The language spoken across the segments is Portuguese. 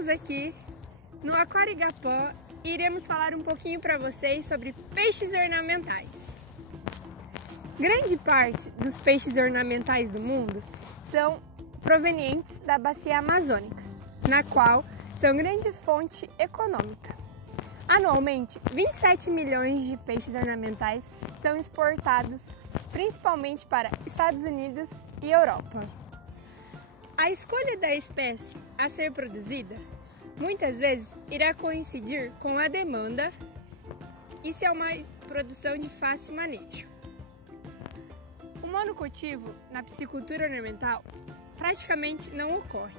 estamos aqui no Aquário Igapó e iremos falar um pouquinho para vocês sobre peixes ornamentais. Grande parte dos peixes ornamentais do mundo são provenientes da bacia amazônica, na qual são grande fonte econômica. Anualmente, 27 milhões de peixes ornamentais são exportados principalmente para Estados Unidos e Europa. A escolha da espécie a ser produzida muitas vezes irá coincidir com a demanda e se é uma produção de fácil manejo. O monocultivo na piscicultura ornamental praticamente não ocorre.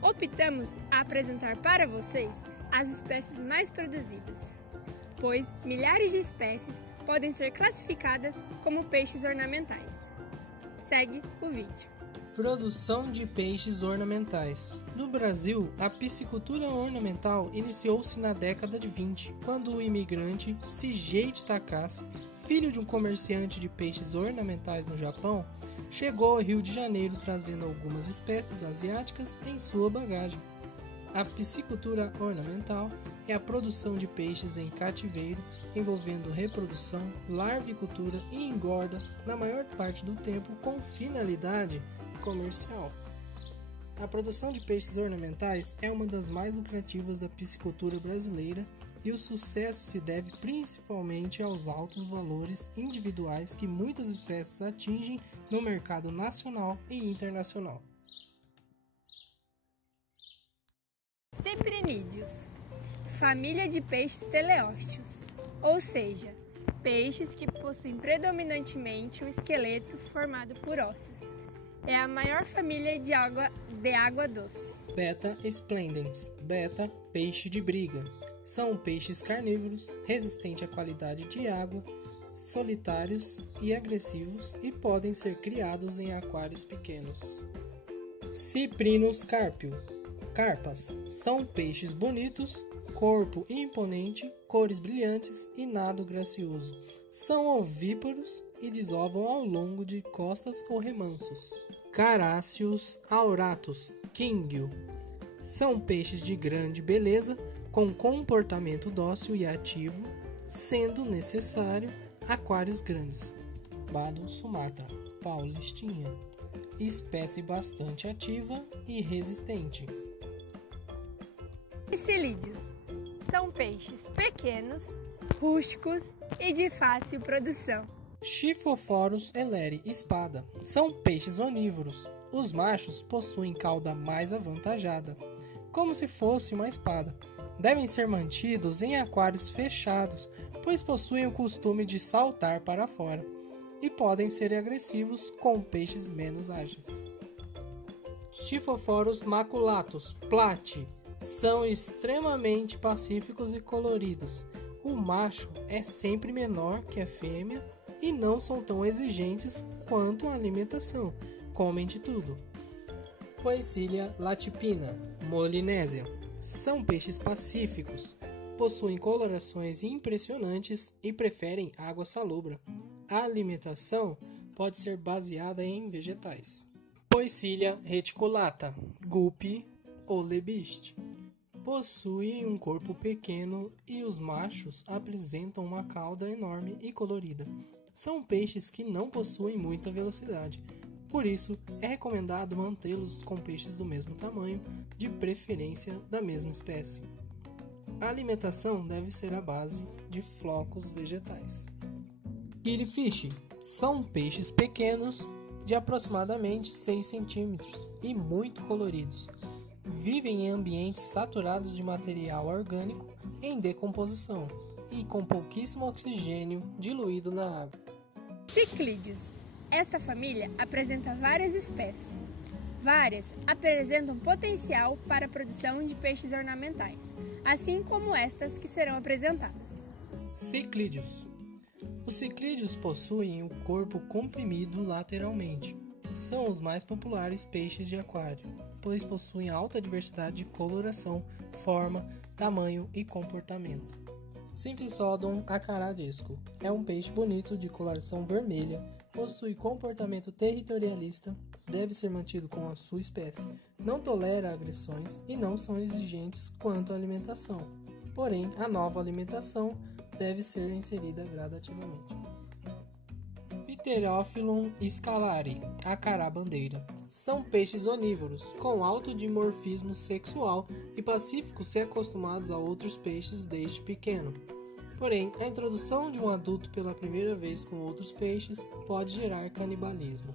Optamos a apresentar para vocês as espécies mais produzidas, pois milhares de espécies podem ser classificadas como peixes ornamentais. Segue o vídeo. Produção de peixes ornamentais. No Brasil, a piscicultura ornamental iniciou-se na década de 20, quando o imigrante Seijeichi Takase, filho de um comerciante de peixes ornamentais no Japão, chegou ao Rio de Janeiro trazendo algumas espécies asiáticas em sua bagagem. A piscicultura ornamental é a produção de peixes em cativeiro, envolvendo reprodução, larvicultura e engorda, na maior parte do tempo com finalidade comercial. A produção de peixes ornamentais é uma das mais lucrativas da piscicultura brasileira e o sucesso se deve principalmente aos altos valores individuais que muitas espécies atingem no mercado nacional e internacional. Ciprinídeos, família de peixes teleósteos, ou seja, peixes que possuem predominantemente o esqueleto formado por ossos. É a maior família de água doce. Beta splendens, beta, peixe de briga. São peixes carnívoros, resistentes à qualidade de água, solitários e agressivos e podem ser criados em aquários pequenos. Cyprinus carpio, carpas. São peixes bonitos, corpo imponente, cores brilhantes e nado gracioso. São ovíparos e desovam ao longo de costas ou remansos. Carassius auratus, Kingio. São peixes de grande beleza, com comportamento dócil e ativo, sendo necessário aquários grandes. Bado Sumatra, paulistinha. Espécie bastante ativa e resistente. Psilídeos. São peixes pequenos, rústicos e de fácil produção. Scyphophorus elleri, espada. São peixes onívoros. Os machos possuem cauda mais avantajada, como se fosse uma espada. Devem ser mantidos em aquários fechados, pois possuem o costume de saltar para fora, e podem ser agressivos com peixes menos ágeis. Scyphophorus maculatus, plate. São extremamente pacíficos e coloridos. O macho é sempre menor que a fêmea e não são tão exigentes quanto a alimentação, comem de tudo. Poecilia latipina, molinésia. São peixes pacíficos, possuem colorações impressionantes e preferem água salobra. A alimentação pode ser baseada em vegetais. Poecilia reticulata, guppy ou lebiste. Possuem um corpo pequeno e os machos apresentam uma cauda enorme e colorida. São peixes que não possuem muita velocidade, por isso é recomendado mantê-los com peixes do mesmo tamanho, de preferência da mesma espécie. A alimentação deve ser à base de flocos vegetais. Killifish são peixes pequenos, de aproximadamente 6 centímetros e muito coloridos. Vivem em ambientes saturados de material orgânico em decomposição e com pouquíssimo oxigênio diluído na água. Ciclídeos. Esta família apresenta várias espécies. Várias apresentam potencial para a produção de peixes ornamentais, assim como estas que serão apresentadas. Ciclídeos. Os ciclídeos possuem o corpo comprimido lateralmente. São os mais populares peixes de aquário, pois possuem alta diversidade de coloração, forma, tamanho e comportamento. Symphysodon acaradesco é um peixe bonito de coloração vermelha, possui comportamento territorialista, deve ser mantido com a sua espécie, não tolera agressões e não são exigentes quanto à alimentação. Porém, a nova alimentação deve ser inserida gradativamente. Pterophyllum scalari, acará-bandeira. São peixes onívoros, com alto dimorfismo sexual e pacíficos se acostumados a outros peixes desde pequeno. Porém, a introdução de um adulto pela primeira vez com outros peixes pode gerar canibalismo.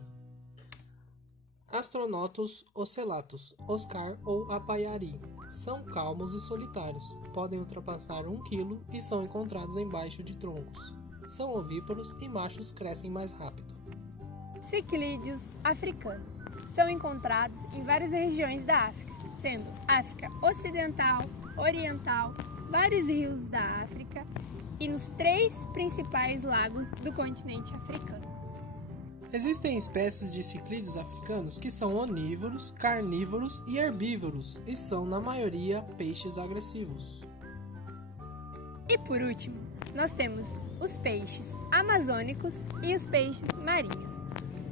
Astronotus ocellatus, Oscar ou apaiari. São calmos e solitários, podem ultrapassar 1 kg e são encontrados embaixo de troncos. São ovíparos e machos crescem mais rápido. Ciclídeos africanos são encontrados em várias regiões da África, sendo África Ocidental, Oriental, vários rios da África e nos 3 principais lagos do continente africano. Existem espécies de ciclídeos africanos que são onívoros, carnívoros e herbívoros e são, na maioria, peixes agressivos. E por último, nós temos os peixes amazônicos e os peixes marinhos.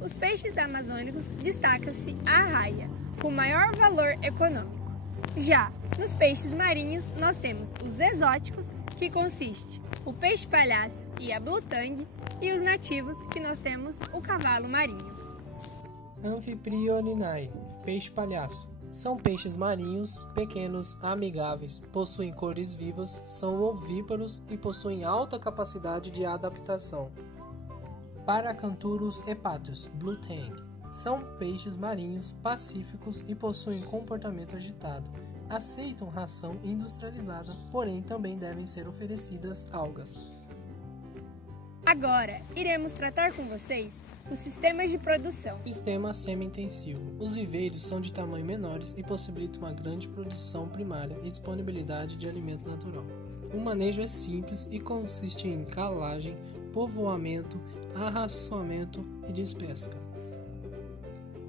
Os peixes amazônicos destaca-se a arraia, com maior valor econômico. Já nos peixes marinhos, nós temos os exóticos, que consiste o peixe-palhaço e a blue-tang, e os nativos, que nós temos o cavalo marinho. Amphiprioninae, peixe-palhaço. São peixes marinhos, pequenos, amigáveis, possuem cores vivas, são ovíparos e possuem alta capacidade de adaptação. Paracanthurus hepatus, blue-tang. São peixes marinhos, pacíficos e possuem comportamento agitado. Aceitam ração industrializada, porém também devem ser oferecidas algas. Agora, iremos tratar com vocês os sistemas de produção. Sistema semi-intensivo. Os viveiros são de tamanho menores e possibilitam uma grande produção primária e disponibilidade de alimento natural. O manejo é simples e consiste em calagem, povoamento, arraçoamento e despesca.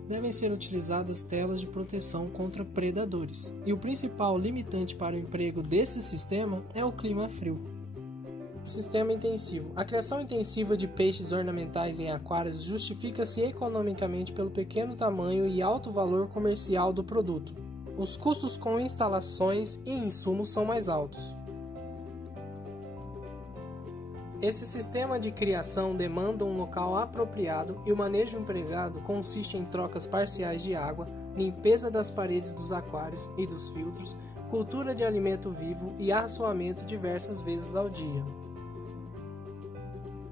Devem ser utilizadas telas de proteção contra predadores. E o principal limitante para o emprego desse sistema é o clima frio. Sistema intensivo. A criação intensiva de peixes ornamentais em aquários justifica-se economicamente pelo pequeno tamanho e alto valor comercial do produto. Os custos com instalações e insumos são mais altos. Esse sistema de criação demanda um local apropriado e o manejo empregado consiste em trocas parciais de água, limpeza das paredes dos aquários e dos filtros, cultura de alimento vivo e arraçoamento diversas vezes ao dia.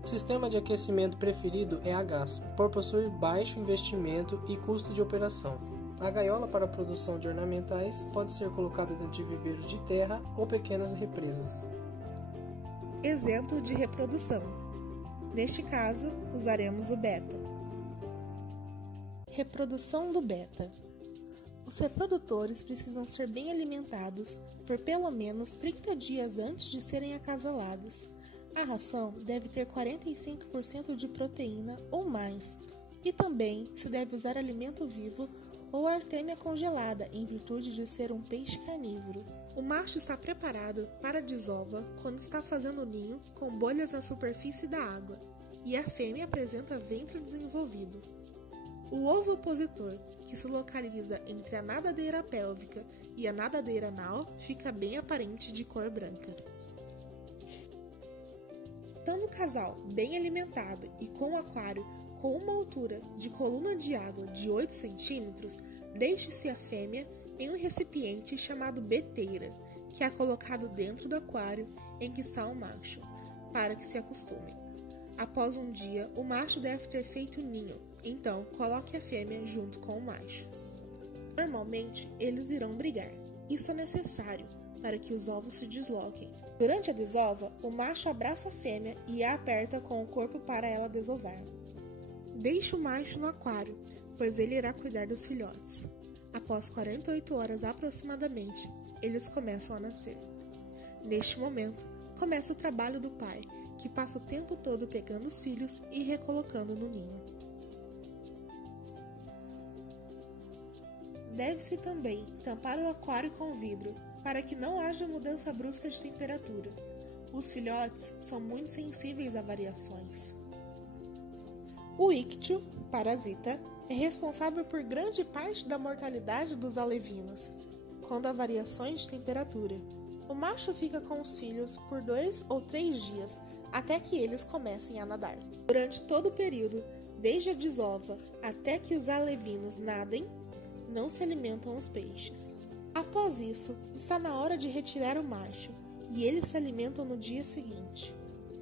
O sistema de aquecimento preferido é a gás, por possuir baixo investimento e custo de operação. A gaiola para a produção de ornamentais pode ser colocada dentro de viveiros de terra ou pequenas represas. Exemplo de reprodução. Neste caso, usaremos o beta. Reprodução do beta. Os reprodutores precisam ser bem alimentados por pelo menos 30 dias antes de serem acasalados. A ração deve ter 45% de proteína ou mais, e também se deve usar alimento vivo ou artêmia congelada, em virtude de ser um peixe carnívoro. O macho está preparado para a desova quando está fazendo o ninho com bolhas na superfície da água, e a fêmea apresenta ventre desenvolvido. O ovo opositor, que se localiza entre a nadadeira pélvica e a nadadeira anal, fica bem aparente de cor branca. Estando o casal bem alimentado e com o aquário com uma altura de coluna de água de 8 cm, deixe-se a fêmea em um recipiente chamado beteira, que é colocado dentro do aquário em que está o macho, para que se acostumem. Após um dia, o macho deve ter feito ninho, então coloque a fêmea junto com o macho. Normalmente, eles irão brigar. Isso é necessário para que os ovos se desloquem. Durante a desova, o macho abraça a fêmea e a aperta com o corpo para ela desovar. Deixe o macho no aquário, pois ele irá cuidar dos filhotes. Após 48 horas aproximadamente, eles começam a nascer. Neste momento, começa o trabalho do pai, que passa o tempo todo pegando os filhos e recolocando no ninho. Deve-se também tampar o aquário com vidro, para que não haja mudança brusca de temperatura. Os filhotes são muito sensíveis a variações. O ictio, parasita, é responsável por grande parte da mortalidade dos alevinos, quando há variações de temperatura. O macho fica com os filhos por 2 ou 3 dias, até que eles comecem a nadar. Durante todo o período, desde a desova até que os alevinos nadem, não se alimentam os peixes. Após isso, está na hora de retirar o macho, e eles se alimentam no dia seguinte.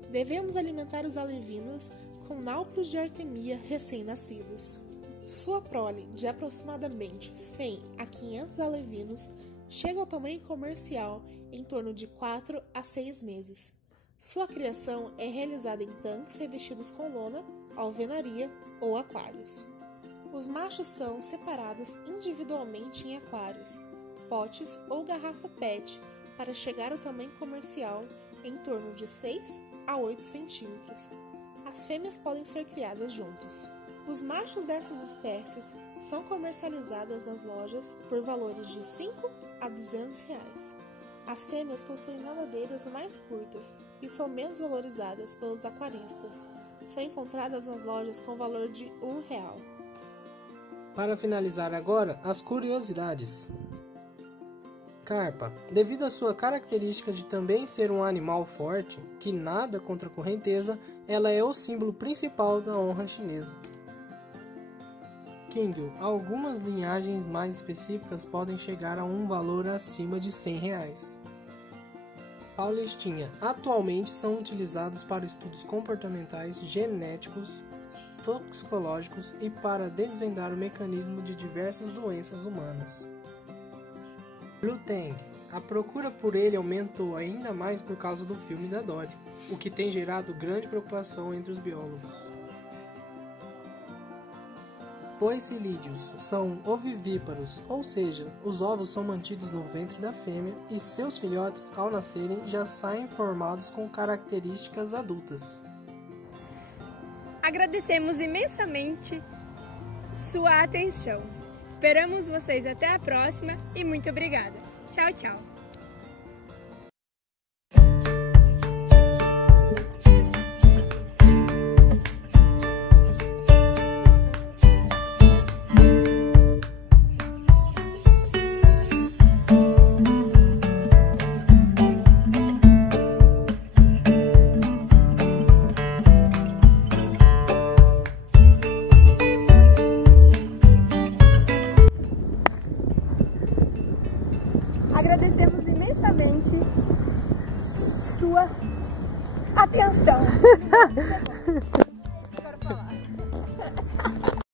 Devemos alimentar os alevinos com náuplios de artemia recém-nascidos. Sua prole, de aproximadamente 100 a 500 alevinos, chega ao tamanho comercial em torno de 4 a 6 meses. Sua criação é realizada em tanques revestidos com lona, alvenaria ou aquários. Os machos são separados individualmente em aquários, potes ou garrafa PET para chegar ao tamanho comercial em torno de 6 a 8 centímetros. As fêmeas podem ser criadas juntas. Os machos dessas espécies são comercializados nas lojas por valores de 5 a 200 reais. As fêmeas possuem nadadeiras mais curtas e são menos valorizadas pelos aquaristas. São encontradas nas lojas com valor de R$1. Para finalizar agora, as curiosidades. Carpa, devido à sua característica de também ser um animal forte, que nada contra a correnteza, ela é o símbolo principal da honra chinesa. Kingyu, algumas linhagens mais específicas podem chegar a um valor acima de R$100. Paulistinha, atualmente são utilizados para estudos comportamentais, genéticos, toxicológicos e para desvendar o mecanismo de diversas doenças humanas. Blue Tang, a procura por ele aumentou ainda mais por causa do filme da Dory, o que tem gerado grande preocupação entre os biólogos. Poecilídeos são ovivíparos, ou seja, os ovos são mantidos no ventre da fêmea e seus filhotes, ao nascerem, já saem formados com características adultas. Agradecemos imensamente sua atenção. Esperamos vocês até a próxima e muito obrigada. Tchau, tchau. Agradecemos imensamente sua atenção. Quero falar.